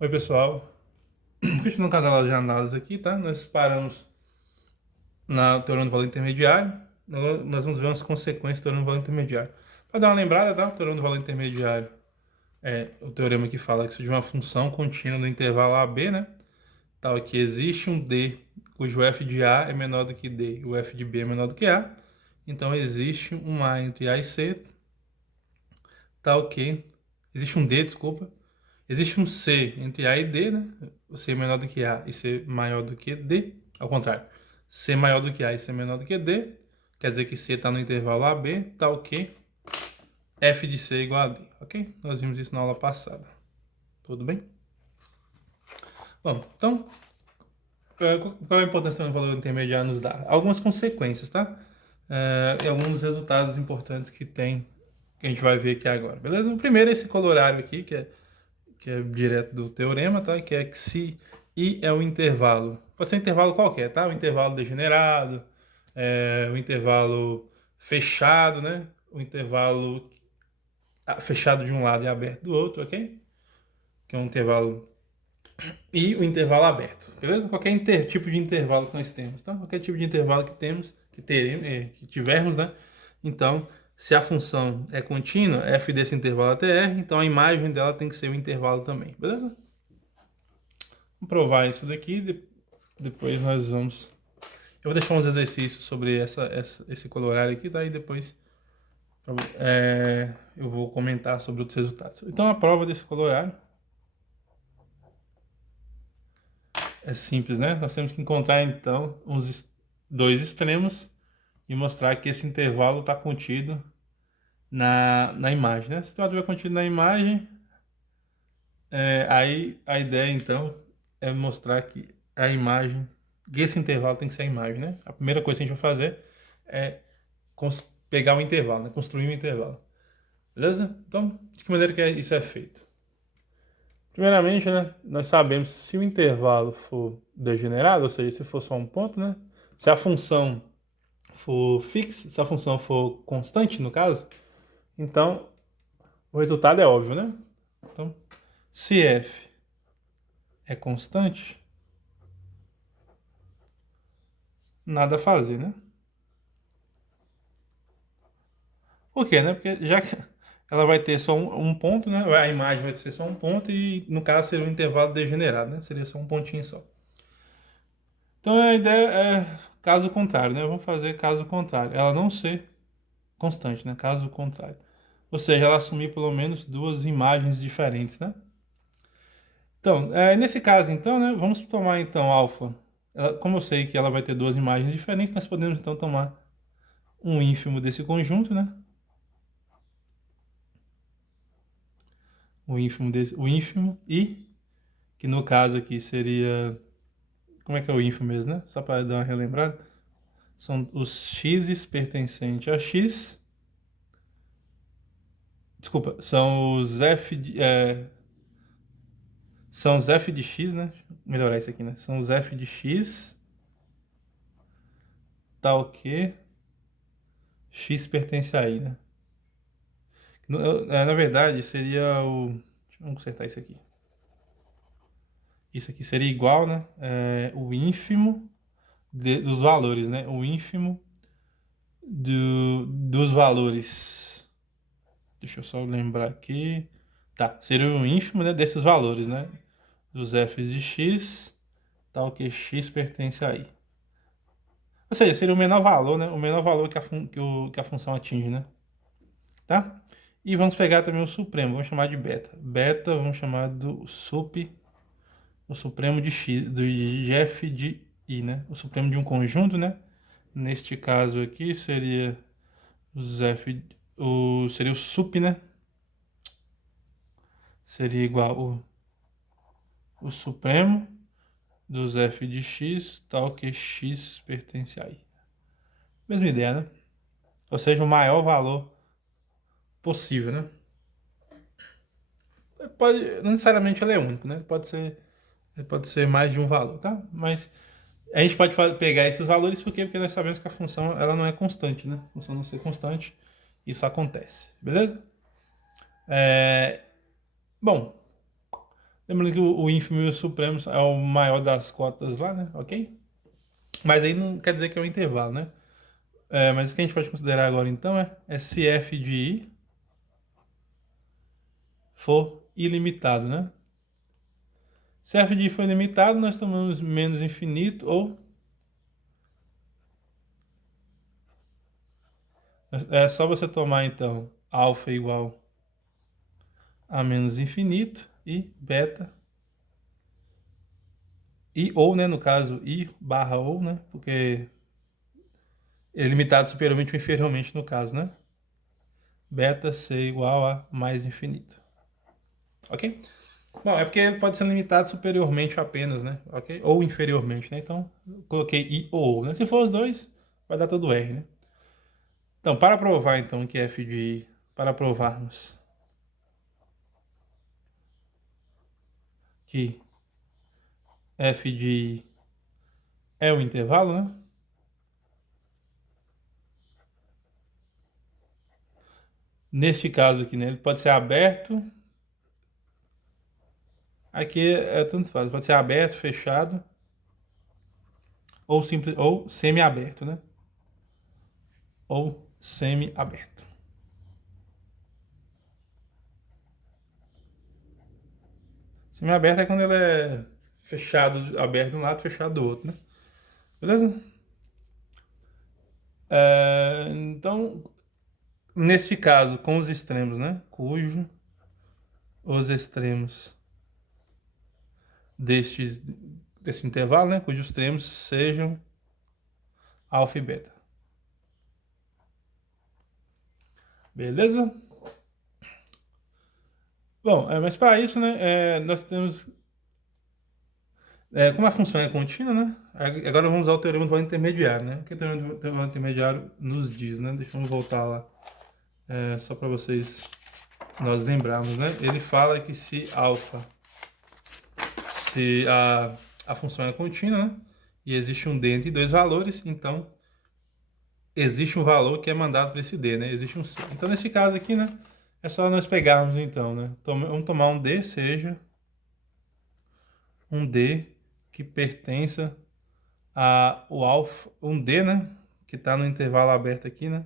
Oi, pessoal. Continuando com as aulas de análise aqui, tá? Nós paramos na teorema do valor intermediário. Agora nós vamos ver umas consequências do teorema do valor intermediário. Para dar uma lembrada, tá? O teorema do valor intermediário é o teorema que fala que se de uma função contínua no intervalo a b, né? Tal que existe um d cujo f de a é menor do que d e o f de b é menor do que a. Então existe um a entre a e c, tal que existe um d, desculpa. Existe um C entre A e D, né? O C é menor do que A e C maior do que D. Ao contrário, C maior do que A e C menor do que D. Quer dizer que C está no intervalo AB, tal que F de C é igual a D, ok? Nós vimos isso na aula passada. Tudo bem? Bom, então, qual é a importância do valor intermediário nos dá? Algumas consequências, tá? E alguns resultados importantes que tem, que a gente vai ver aqui agora, beleza? O primeiro é esse colorário aqui, que é direto do teorema, tá? Que é que se I é um intervalo, pode ser um intervalo qualquer, tá? Um intervalo degenerado, um intervalo fechado, né? Um intervalo fechado de um lado e aberto do outro, ok? Que é um intervalo e o intervalo aberto, beleza? Qualquer tipo de intervalo que nós temos, tá? Qualquer tipo de intervalo que temos, que teremos, que tivermos, né? Então, se a função é contínua, f desse intervalo até r, então a imagem dela tem que ser o intervalo também, beleza? Vamos provar isso daqui, depois nós vamos... Eu vou deixar uns exercícios sobre esse colorário aqui, daí depois eu vou comentar sobre outros resultados. Então a prova desse colorário é simples, né? Nós temos que encontrar então dois extremos e mostrar que esse intervalo está contido na imagem, né? Se o intervalo estiver contido na imagem, aí a ideia então é mostrar que a imagem, que esse intervalo tem que ser a imagem, né? A primeira coisa que a gente vai fazer é pegar um intervalo, né? Construir um intervalo. Beleza? Então, de que maneira que isso é feito? Primeiramente, né, nós sabemos se o intervalo for degenerado, ou seja, se for só um ponto, né? Se a função for fixa, se a função for constante, no caso, então o resultado é óbvio, né? Então, se f é constante, nada a fazer, né? Por quê, né? Porque já que ela vai ter só um ponto, né? A imagem vai ser só um ponto e, no caso, seria um intervalo degenerado, né? Seria só um pontinho só. Então, a ideia é caso contrário, né? Vamos fazer caso contrário. Ela não ser constante, né? Caso contrário. Ou seja, ela assumir pelo menos duas imagens diferentes, né? Então, nesse caso, então, né? Vamos tomar, então, alfa. Como eu sei que ela vai ter duas imagens diferentes, nós podemos, então, tomar um ínfimo desse conjunto, né? O ínfimo e, que no caso aqui seria... Como é que é o ínfimo mesmo, né? Só para dar uma relembrada. São os x's pertencentes a x. Desculpa, são os f de x, né? Vou melhorar isso aqui, né? São os f de x, tal que x pertence a i, né? Na verdade, seria o... Vamos consertar isso aqui. Isso aqui seria igual, né? O ínfimo dos valores, né? O ínfimo dos valores. Deixa eu só lembrar aqui. Tá, seria o ínfimo, né, desses valores, né? Dos f's de x, tal que x pertence a i. Ou seja, seria o menor valor, né? O menor valor que a função atinge, né? Tá? E vamos pegar também o supremo, vamos chamar de beta. Beta, vamos chamar do o supremo de x, do de f de i, né? O supremo de um conjunto, né? Neste caso aqui seria os f, seria o sup, né? Seria igual o supremo dos f de x, tal que x pertence a i. Mesma ideia, né? Ou seja, o maior valor possível, né? Não necessariamente ele é único, né? Pode ser mais de um valor, tá? Mas a gente pode pegar esses valores porque nós sabemos que a função ela não é constante, né? A função não ser constante, isso acontece, beleza? Bom, Lembrando que o ínfimo e o supremo é o maior das cotas lá, né? Ok? Mas aí não quer dizer que é um intervalo, né? Mas o que a gente pode considerar agora então é se f de i for ilimitado, né? Se f de i for ilimitado, nós tomamos menos infinito ou é só você tomar então alfa igual a menos infinito e beta e ou, né, no caso i barra ou, né? Porque é limitado superiormente ou inferiormente no caso, né? Beta c igual a mais infinito. Ok? Bom, é porque ele pode ser limitado superiormente apenas, né? Ok? Ou inferiormente, né? Então, eu coloquei i ou, né? Se for os dois, vai dar todo R, né? Então, para provar, então, que f de i, para provarmos que f de i é o intervalo, né? Neste caso aqui, né? Ele pode ser aberto. Aqui é tanto faz. Pode ser aberto, fechado, ou simples, ou semi-aberto, né? Ou semi-aberto. Semi-aberto é quando ele é fechado, aberto de um lado, fechado do outro, né? Beleza? Então, nesse caso, com os extremos, né? Cujo os extremos desse intervalo, né? Cujos extremos sejam alfa e beta. Beleza? Bom, mas para isso, né? Nós temos. Como a função é contínua, né? Agora vamos usar o teorema do valor intermediário, né? O que o teorema do valor intermediário nos diz, né? Deixa eu voltar lá. Só para vocês nós lembrarmos, né? Ele fala que se a função é contínua, né? E existe um d entre dois valores, então existe um valor que é mandado para esse d, né? Existe um c. Então, nesse caso aqui, né? É só nós pegarmos, então, né? Vamos tomar um d, seja um d que pertença a o alfa, um d, né? Que está no intervalo aberto aqui, né?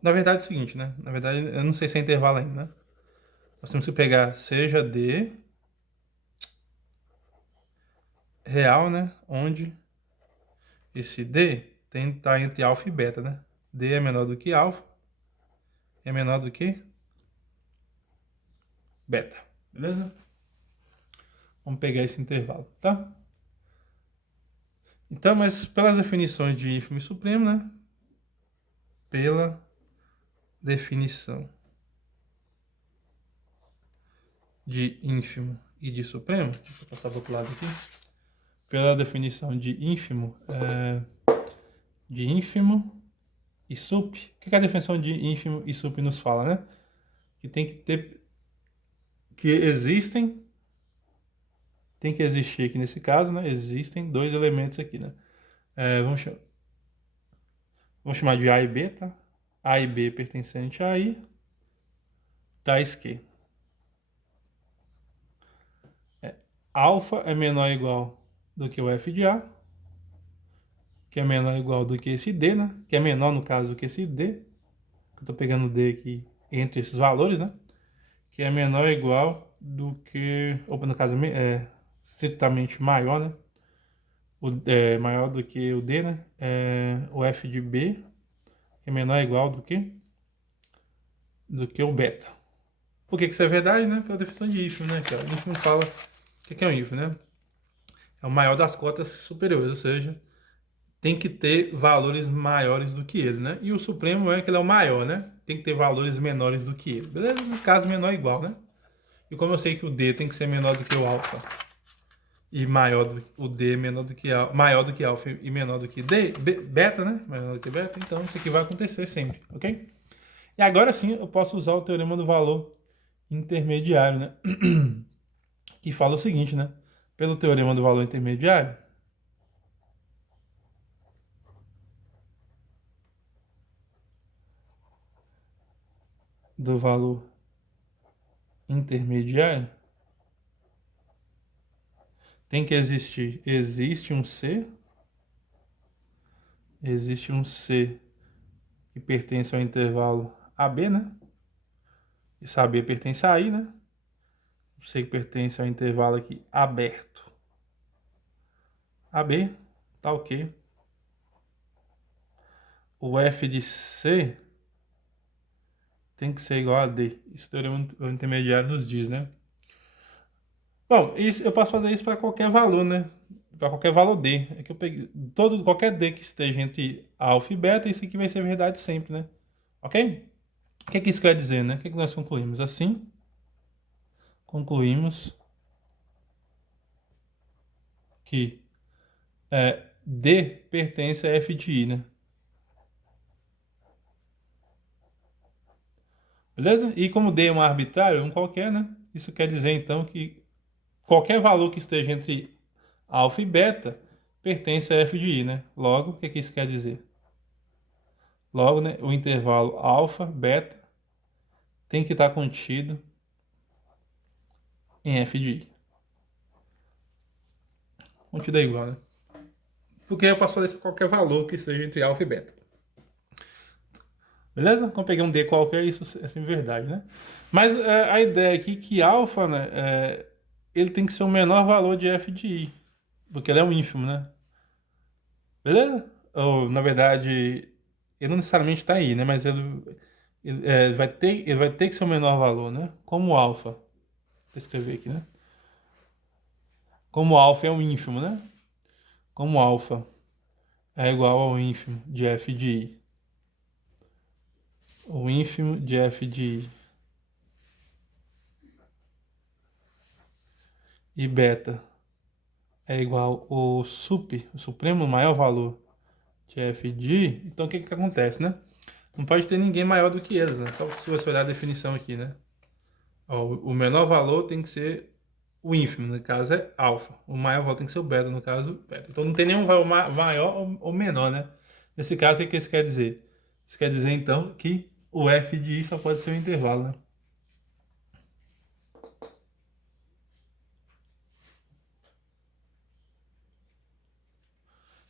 Na verdade é o seguinte, né? Na verdade, eu não sei se é intervalo ainda, né? Nós temos que pegar seja d real, né? Onde esse d tem que estar entre alfa e beta, né? D é menor do que alfa, é menor do que beta, beleza? Vamos pegar esse intervalo, tá? Então, mas pelas definições de ínfimo e supremo, né? Pela definição de ínfimo e de supremo, deixa eu passar para o outro lado aqui. Pela definição de ínfimo e sup, o que a definição de ínfimo e sup nos fala, né? Que tem que ter, que existem, tem que existir aqui nesse caso, né? Existem dois elementos aqui, né? Vamos chamar de A e B, tá? A e B pertencente a I, tais que alfa é menor ou igual do que o f de A, que é menor ou igual do que esse D, né? Que é menor, no caso, do que esse D, que eu tô pegando o D aqui entre esses valores, né? Que é menor ou igual do que, ou no caso, estritamente maior, né? Maior do que o D, né? O f de B, que é menor ou igual do que o beta. Por que isso é verdade, né? Pela definição de ínfimo, né, cara? O ínfimo fala o que é um ínfimo, né? É o maior das cotas superiores, ou seja, tem que ter valores maiores do que ele, né? E o supremo é que ele é o maior, né? Tem que ter valores menores do que ele, beleza? Nos casos, menor ou igual, né? E como eu sei que o D tem que ser menor do que o alfa e o D menor do que maior do que alfa e menor do que beta, né? Menor do que beta, então isso aqui vai acontecer sempre, ok? E agora sim eu posso usar o teorema do valor intermediário, né? Que fala o seguinte, né? Pelo teorema do valor intermediário, do valor intermediário, tem que existir. Existe um C. Existe um C que pertence ao intervalo AB, né? Esse AB pertence a I, né? O C que pertence ao intervalo aqui aberto. AB, tá ok. O F de C tem que ser igual a D. Isso o teorema intermediário nos diz, né? Bom, isso, eu posso fazer isso para qualquer valor, né? Para qualquer valor D. É que eu peguei qualquer D que esteja entre alfa e beta, isso aqui vai ser verdade sempre, né? Ok? O que é que isso quer dizer, né? O que é que nós concluímos? Assim, concluímos que D pertence a F de I, né? Beleza? E como D é um arbitrário, um qualquer, né? Isso quer dizer, então, que qualquer valor que esteja entre alfa e beta pertence a F de I, né? Logo, o que é que isso quer dizer? Logo, né, o intervalo alfa, beta, tem que estar contido em F de I. Contido é igual, né? Porque eu posso fazer isso para qualquer valor que esteja entre alfa e beta. Beleza? Então eu peguei um D qualquer, isso é sempre verdade, né? Mas a ideia aqui é que alfa, né, ele tem que ser o menor valor de F de I, porque ele é um ínfimo, né? Beleza? Ou, na verdade, ele não necessariamente está aí, né? Mas ele vai ter que ser o menor valor, né? Como alfa. Vou escrever aqui, né? Como alfa é um ínfimo, né? Como alfa é igual ao ínfimo de F de I. O ínfimo de F de I e beta é igual ao o supremo maior valor de F de I, então o que que acontece, né? Não pode ter ninguém maior do que eles, né? Só se você olhar a definição aqui, né? Ó, o menor valor tem que ser o ínfimo, no caso é alfa. O maior valor tem que ser o beta, no caso, beta. Então não tem nenhum valor maior ou menor, né? Nesse caso, o que isso quer dizer? Isso quer dizer, então, que o F de I só pode ser um intervalo, né?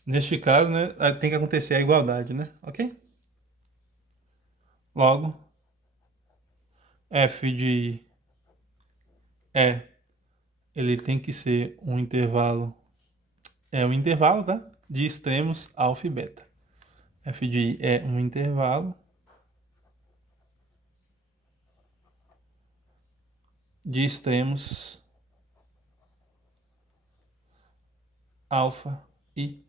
Neste caso, né, tem que acontecer a igualdade, né? Ok? Logo, F de E, ele tem que ser um intervalo, um intervalo, tá? De extremos alfa e beta. F de I é um intervalo de extremos alfa e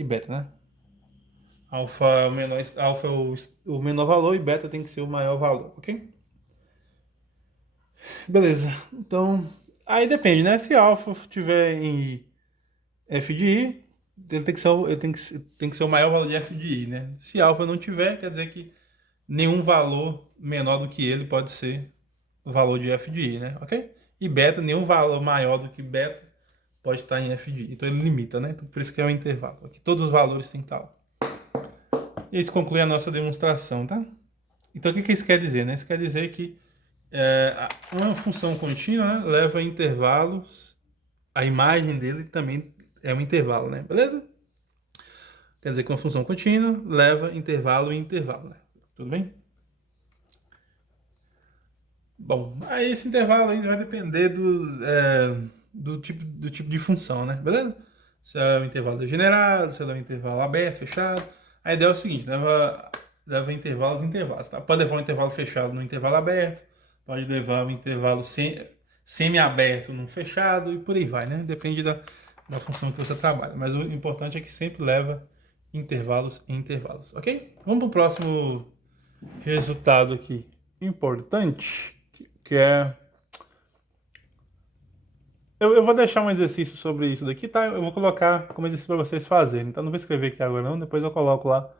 beta, né? Alfa é o menor, alfa é o menor valor e beta tem que ser o maior valor, ok? Beleza. Então, aí depende, né? Se alfa tiver em F de I, ele tem que ser, tem que ser o maior valor de F de I, né? Se alfa não tiver, quer dizer que nenhum valor menor do que ele pode ser o valor de F de I, né? Ok? E beta, nenhum valor maior do que beta pode estar em F de I. Então ele limita, né? Então, por isso que é um intervalo. Aqui todos os valores têm que estar alto. E isso conclui a nossa demonstração, tá? Então o que que isso quer dizer, né? Isso quer dizer que uma função contínua, né, leva intervalos, a imagem dele também é um intervalo, né? Beleza? Quer dizer que uma função contínua leva intervalo em intervalo, né? Tudo bem? Bom, aí esse intervalo aí vai depender do tipo de função, né? Beleza? Se é um intervalo degenerado, se é um intervalo aberto, fechado. A ideia é o seguinte, leva intervalos em intervalos, tá? Pode levar um intervalo fechado no intervalo aberto, pode levar um intervalo semi-aberto num fechado e por aí vai, né? Depende da função que você trabalha. Mas o importante é que sempre leva intervalos em intervalos, ok? Vamos para o próximo resultado aqui importante, que é... Eu vou deixar um exercício sobre isso daqui, tá? Eu vou colocar como exercício para vocês fazerem. Então não vou escrever aqui agora não, depois eu coloco lá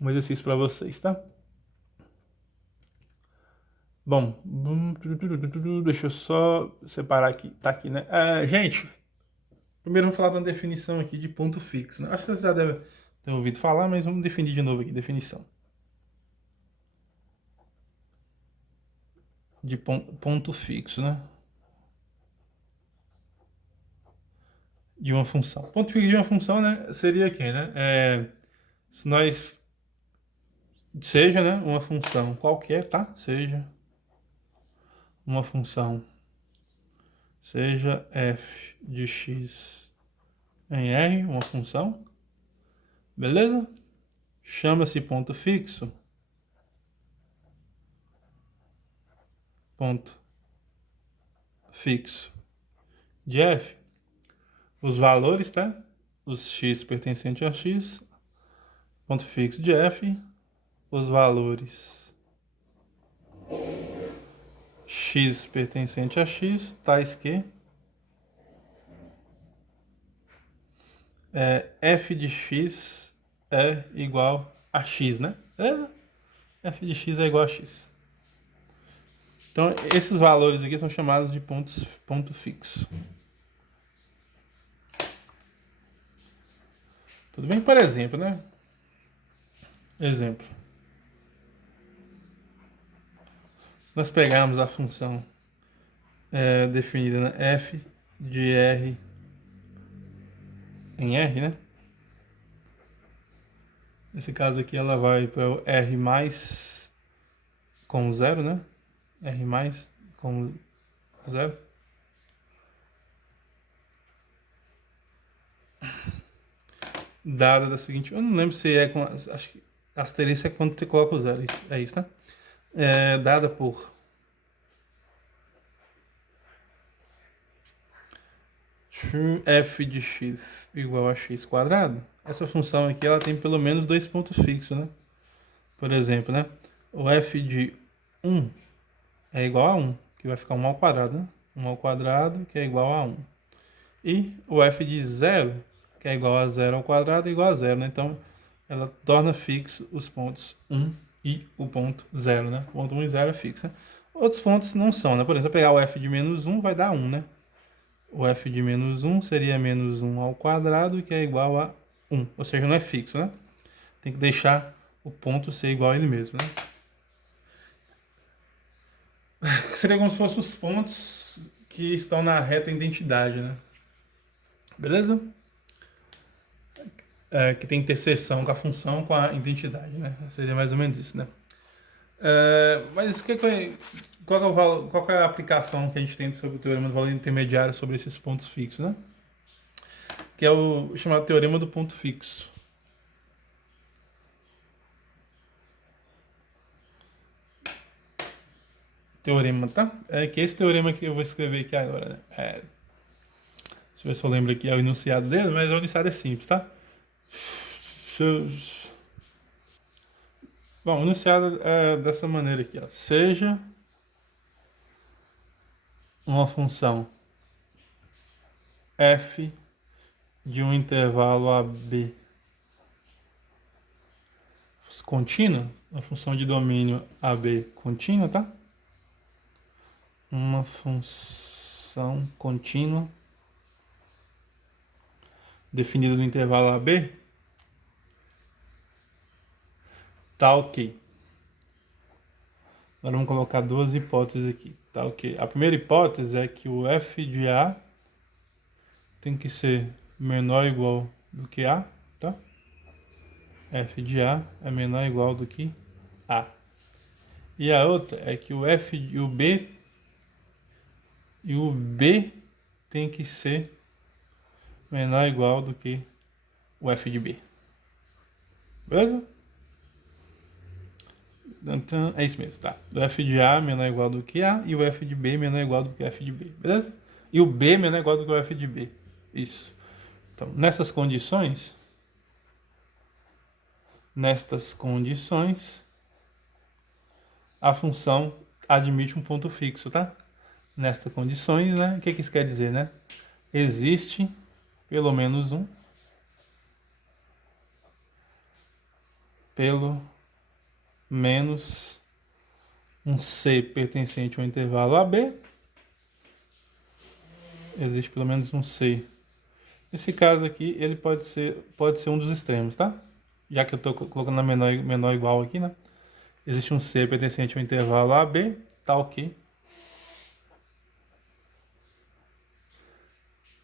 um exercício para vocês, tá? Bom, deixa eu só separar aqui. Tá aqui, né? Gente, primeiro vamos falar de uma definição aqui de ponto fixo, né? Acho que vocês já devem ter ouvido falar, mas vamos definir de novo aqui, definição de ponto fixo, né? de uma função. Ponto fixo de uma função, né, seria aqui, né? Se nós seja, né, uma função qualquer, tá? Seja uma função, seja f de x em R, uma função, beleza? Chama-se ponto fixo, ponto fixo de f, os valores, tá? Os x pertencentes a x, ponto fixo de f, os valores x pertencente a x, tais que f de x é igual a x, né? F de x é igual a x. Então, esses valores aqui são chamados de ponto fixo. Tudo bem? Por exemplo, né? Exemplo. Nós pegarmos a função definida na f de r em R, né? Nesse caso aqui ela vai para o R mais com zero, né? R mais com zero. Dada da seguinte... Eu não lembro se é com... Acho que asterisco é quando você coloca o zero. É isso, né? Dada por f de x igual a x quadrado. Essa função aqui ela tem pelo menos dois pontos fixos, né? Por exemplo, né? O f de 1 é igual a 1, que vai ficar 1 ao quadrado, né? 1 ao quadrado, que é igual a 1. E o f de 0, que é igual a 0 ao quadrado, é igual a 0, né? Então, ela torna fixo os pontos 1 e o ponto 0, né? O ponto 1 e 0 é fixo, né? Outros pontos não são, né? Por exemplo, se eu pegar o f de menos 1, vai dar 1, né? O f de menos 1 seria menos 1 ao quadrado, que é igual a 1. Ou seja, não é fixo, né? Tem que deixar o ponto ser igual a ele mesmo, né? Seria como se fossem os pontos que estão na reta identidade, né? Beleza? Que tem interseção com a função com a identidade, né? Seria mais ou menos isso, né? Mas qual é o valor, qual é a aplicação que a gente tem sobre o teorema do valor intermediário sobre esses pontos fixos, né? Que é o chamado teorema do ponto fixo. Teorema, tá? Que esse teorema que eu vou escrever aqui agora, né? Deixa eu ver se eu lembro aqui, é o enunciado dele, mas o enunciado é simples, tá? Bom, o enunciado é dessa maneira aqui, ó. Seja uma função f de um intervalo AB contínua, uma função de domínio AB contínua, tá? Uma função contínua definida no intervalo AB, tá ok. Agora vamos colocar duas hipóteses aqui, tá ok. A primeira hipótese é que o f de A tem que ser menor ou igual do que A, tá? F de A é menor ou igual do que A. E a outra é que o F e o B tem que ser menor ou igual do que o F de B. Beleza? Então, é isso mesmo, tá? O F de A menor ou igual do que A e o F de B menor ou igual do que o F de B. Beleza? E o B menor ou igual do que o F de B. Isso. Então, nestas condições, a função admite um ponto fixo, tá? Nestas condições, né? O que isso quer dizer, né? Existe pelo menos um C pertencente ao intervalo AB. Existe pelo menos um C. Nesse caso aqui, ele pode ser um dos extremos, tá? Já que eu estou colocando na menor ou igual aqui, né? Existe um C pertencente ao intervalo AB, tal que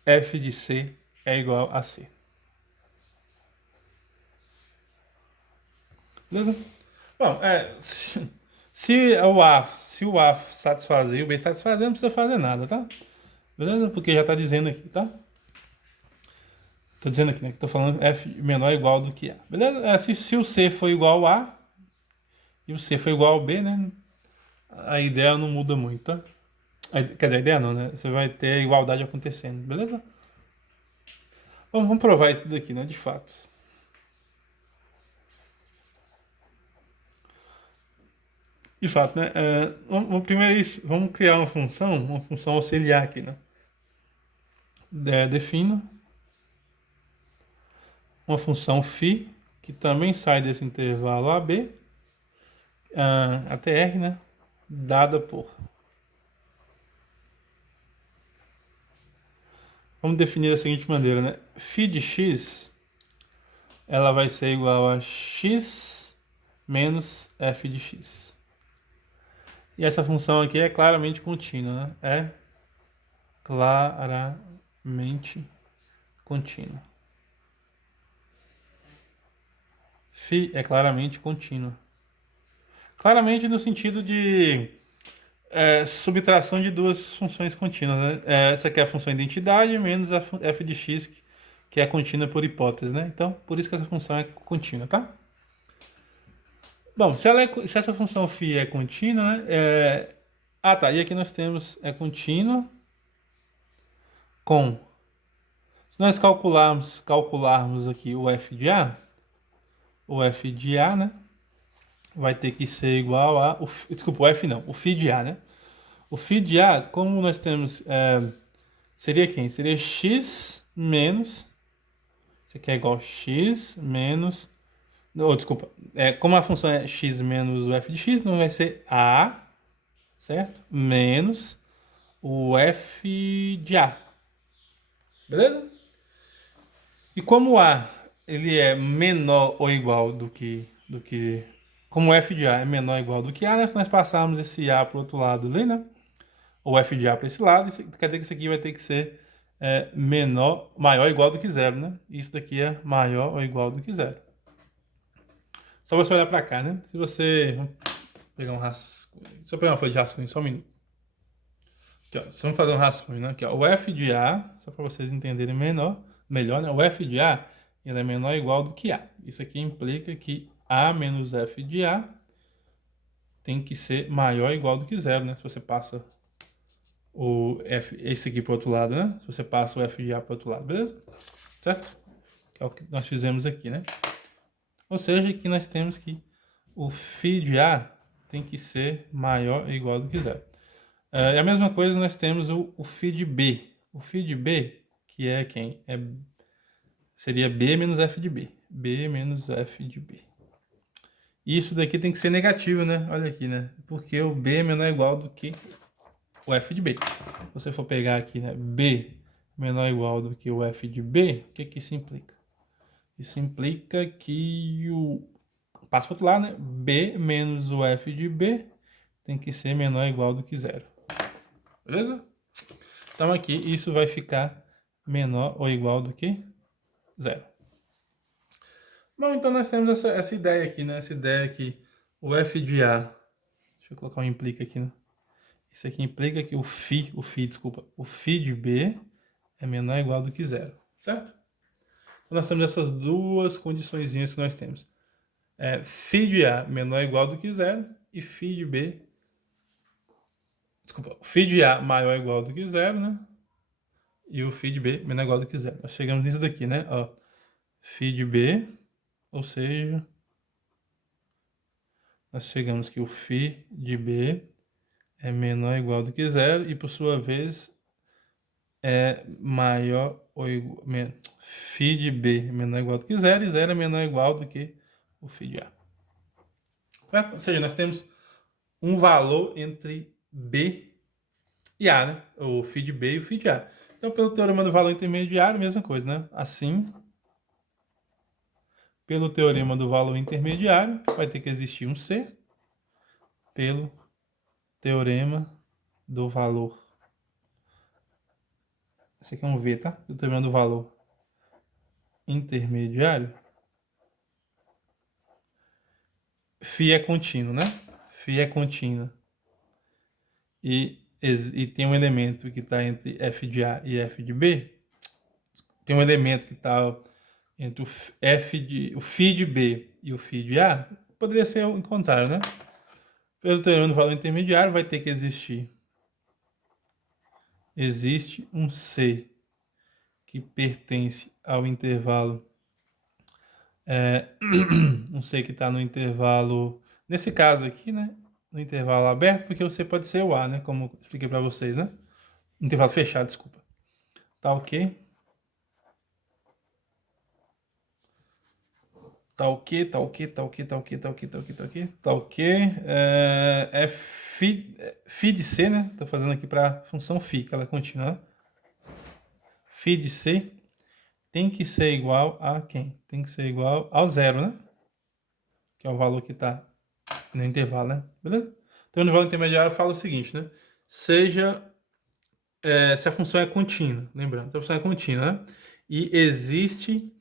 f de C é igual a C. Beleza? Bom, se o A satisfazer e o B satisfazer, não precisa fazer nada, tá? Beleza? Porque já tá dizendo aqui, tá? Tô dizendo aqui, né? Que tô falando F menor ou igual do que A. Beleza? Se o C for igual ao A e o C for igual ao B, né? A ideia não muda muito, tá? Quer dizer, a ideia não, né? Você vai ter a igualdade acontecendo, beleza? Vamos provar isso daqui, né? De fato. De fato, né? Primeiro vamos criar uma função auxiliar aqui, né? Defino uma função φ, que também sai desse intervalo AB, até R, né? Dada por. Vamos definir da seguinte maneira, né? Φ de x, ela vai ser igual a x menos f de x. E essa função aqui é claramente contínua, né? É claramente contínua. Φ é claramente contínua. Claramente no sentido de subtração de duas funções contínuas, né? Essa aqui é a função identidade menos a f de x, que é contínua por hipótese, né? Então, por isso que essa função é contínua, tá? Bom, se essa função φ é contínua, né? Tá. E aqui nós temos contínua com... Se nós calcularmos aqui o f de A, né? Vai ter que ser igual a... Desculpa, o f não, o φ de A, né? O φ de A, como nós temos... seria quem? Seria x menos... Isso aqui é igual a x menos... desculpa. Como a função é x menos o f de x, não vai ser A, certo? Menos o f de A. Beleza? E como A ele é menor ou igual como o f de A é menor ou igual do que A, né? Se nós passarmos esse A para o outro lado ali, né? Ou f de A para esse lado, isso quer dizer que isso aqui vai ter que ser maior ou igual do que zero, né? Isso daqui é maior ou igual do que zero. Só você olhar para cá, né? Se você... Vamos pegar um rascunho. Deixa eu pegar uma folha de rascunho, só um minuto. Aqui, ó, vamos fazer um rascunho, né? Aqui, ó, o f de A, só para vocês entenderem melhor, né? O f de A ele é menor ou igual do que A. Isso aqui implica que A menos f de A tem que ser maior ou igual do que zero, né? Se você passa esse aqui para o outro lado, né? Se você passa o f de A para o outro lado, beleza? Certo? Que é o que nós fizemos aqui, né? Ou seja, aqui nós temos que o φ de A tem que ser maior ou igual do que zero. E a mesma coisa nós temos o φ de B. O φ de B, que é quem? Seria B menos f de B. B menos f de B. E isso daqui tem que ser negativo, né? Olha aqui, né? Porque o B é menor ou igual do que o f de B. Se você for pegar aqui, né? B menor ou igual do que o f de B, o que que isso implica? Isso implica que passa para o outro lado, né? B menos o f de B tem que ser menor ou igual do que zero. Beleza? Então aqui isso vai ficar menor ou igual do que zero. Bom, então nós temos essa ideia aqui, né? Essa ideia que o f de A... Deixa eu colocar um implica aqui, né? Isso aqui implica que o φ de B é menor ou igual do que zero, certo? Então nós temos essas duas condiçõezinhas que nós temos. Φ de A menor ou igual do que zero e φ de B... Desculpa, φ de A maior ou igual do que zero, né? E o φ de B menor ou igual do que zero. Nós chegamos nisso daqui, né? Ó, φ de B, ou seja, nós chegamos que o φ de B é menor ou igual do que zero e, por sua vez, é maior ou igual... φ de B é menor ou igual do que zero e zero é menor ou igual do que o φ de A. Ou seja, nós temos um valor entre B e A, né? O φ de B e o φ de A. Então, pelo teorema do valor intermediário, mesma coisa, né? Assim, pelo teorema do valor intermediário, vai ter que existir um C. Pelo teorema do valor. Esse aqui é um V, tá? Do teorema do valor intermediário, φ é contínuo, né? φ é contínua. E tem um elemento que está entre f de A e f de B. Tem um elemento que está entre o φ de B e o φ de A. Poderia ser o contrário, né? Pelo teorema do valor intermediário, vai ter que existe um C que pertence ao intervalo, um C que está no intervalo, nesse caso aqui, né? No intervalo aberto, porque o C pode ser o A, né? Como eu expliquei para vocês, né? Intervalo fechado, desculpa. Tá ok? Tá ok, tá ok, tá ok, tá ok, tá ok, tá ok, tá ok. Tá ok. É φ de C, né? Tô fazendo aqui para função φ, que ela é contínua. Φ de C tem que ser igual a quem? Tem que ser igual ao zero, né? Que é o valor que está no intervalo, né? Beleza? Então, no valor intermediário, eu falo o seguinte, né? Se a função é contínua, lembrando, se a função é contínua, né? E existe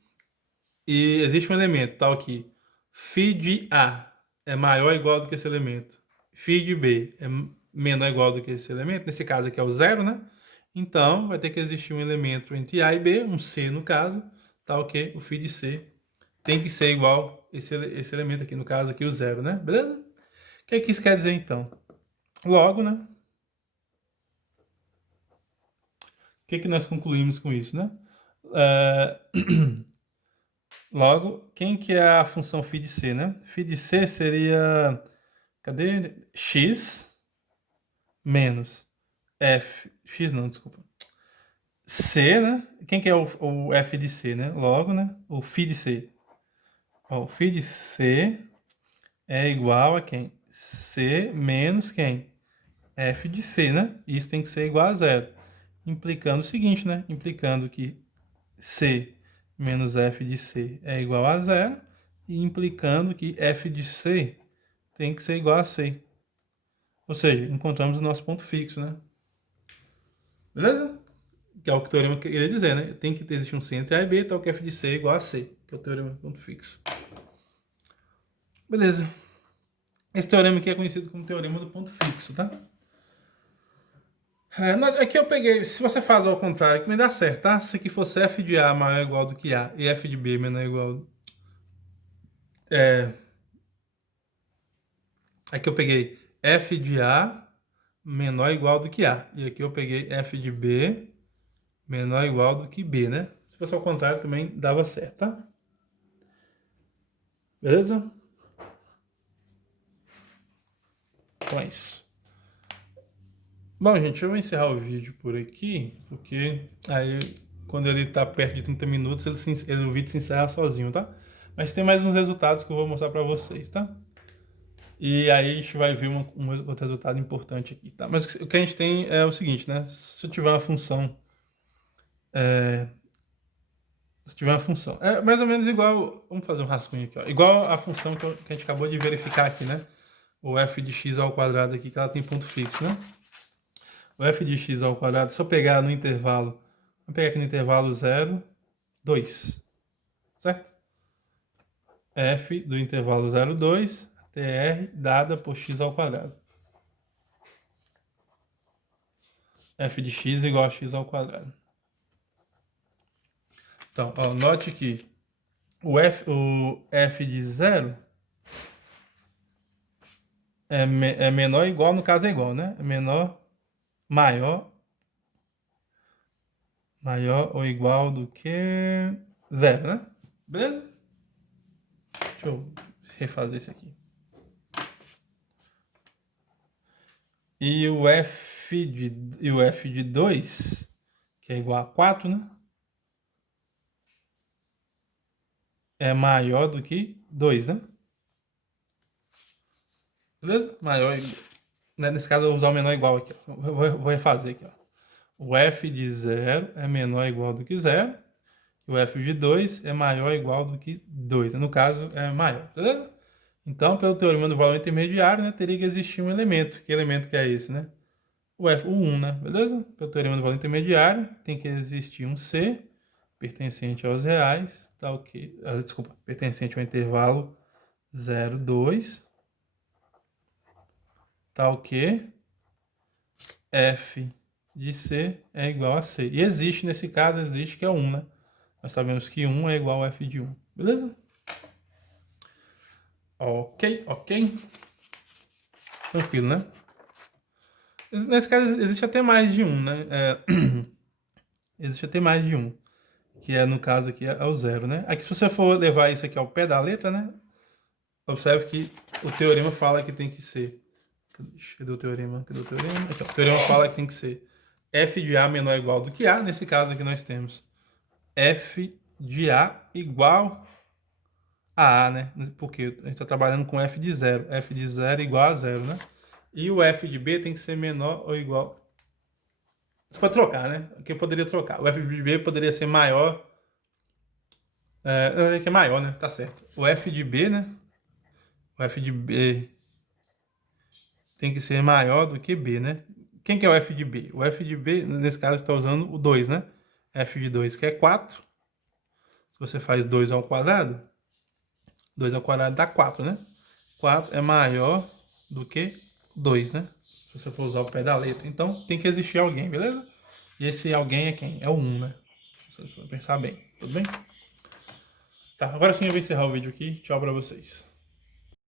um elemento, tal que φ de A é maior ou igual do que esse elemento. Φ de B é menor ou igual do que esse elemento. Nesse caso aqui é o zero, né? Então, vai ter que existir um elemento entre A e B, um C no caso, tal que o φ de C tem que ser igual esse elemento aqui, no caso aqui o zero, né? Beleza? O que é que isso quer dizer então? Logo, né? O que é que nós concluímos com isso, né? Logo, quem que é a função φ de C, né? φ de C seria, cadê? X menos x não, desculpa. C, né? Quem que é o f de C, né? Logo, né? O φ de C. Ó, o φ de C é igual a quem? C menos quem? F de C, né? Isso tem que ser igual a zero. Implicando o seguinte, né? Implicando que C menos F de C é igual a zero. E implicando que F de C tem que ser igual a C. Ou seja, encontramos o nosso ponto fixo, né? Beleza? Que é o que o teorema queria dizer, né? Tem que existir um C entre A e B, tal que F de C é igual a C, que é o teorema do ponto fixo. Beleza. Esse teorema aqui é conhecido como teorema do ponto fixo, tá? Aqui eu peguei, se você faz ao contrário, que me dá certo, tá? Se aqui fosse f de A maior ou igual do que A e f de B menor ou igual... Aqui eu peguei f de A menor ou igual do que A. E aqui eu peguei f de B menor ou igual do que B, né? Se fosse ao contrário também dava certo, tá? Beleza? Então é isso. Bom, gente, eu vou encerrar o vídeo por aqui, porque aí quando ele tá perto de 30 minutos, o vídeo se encerra sozinho, tá? Mas tem mais uns resultados que eu vou mostrar para vocês, tá? E aí a gente vai ver um outro resultado importante aqui, tá? Mas o que a gente tem é o seguinte, né? Se tiver uma função... se tiver uma função... É mais ou menos igual... Vamos fazer um rascunho aqui, ó. Igual a função que a gente acabou de verificar aqui, né? O f de x ao quadrado aqui, que ela tem ponto fixo, né? O f de x ao quadrado, se eu pegar no intervalo... Vamos pegar aqui no intervalo 0, 2. Certo? F do intervalo 0, 2 até r dada por x ao quadrado. F de x igual a x ao quadrado. Então, ó, note que o f de 0 é menor ou igual, no caso é igual, né? É maior ou igual do que 0, né? Beleza? Deixa eu refazer isso aqui. E o f de 2, que é igual a 4, né? É maior do que 2, né? Beleza? Maior, né? Nesse caso eu vou usar o menor igual aqui. Ó. Vou refazer aqui. Ó. O f de 0 é menor ou igual do que 0. E o f de 2 é maior ou igual do que 2. No caso, é maior. Beleza? Então, pelo teorema do valor intermediário, né, teria que existir um elemento. Que elemento que é esse, né? O 1, né? Beleza? Pelo teorema do valor intermediário, tem que existir um C pertencente aos reais, tá o quê? Desculpa, pertencente ao intervalo 0, 2, tá o quê? F de C é igual a C. E existe, nesse caso, existe que é 1, né? Nós sabemos que 1 é igual a F de 1, beleza? Ok, ok. Tranquilo, né? Nesse caso, existe até mais de 1, né? Existe até mais de 1, que é, no caso aqui, é o 0, né? Aqui, se você for levar isso aqui ao pé da letra, né? Observe que o teorema fala que tem que ser... Cadê o teorema? Cadê o teorema? Então, o teorema fala que tem que ser f de A menor ou igual do que A. Nesse caso aqui nós temos f de A igual a A, né? Porque a gente está trabalhando com f de 0. F de 0 igual a 0, né? E o f de B tem que ser menor ou igual... Você pode trocar, né? Aqui eu poderia trocar. O f de B poderia ser maior... que é maior, né? Tá certo. O f de B, né? O f de B tem que ser maior do que B, né? Quem que é o f de B? O f de B, nesse caso, está usando o 2, né? F de 2, que é 4. Se você faz 2 ao quadrado, 2 ao quadrado dá 4, né? 4 é maior do que 2, né? Se você for usar o pé da letra. Então, tem que existir alguém, beleza? E esse alguém é quem? É o 1, né? Se você for pensar bem, tudo bem? Tá, agora sim eu vou encerrar o vídeo aqui. Tchau pra vocês.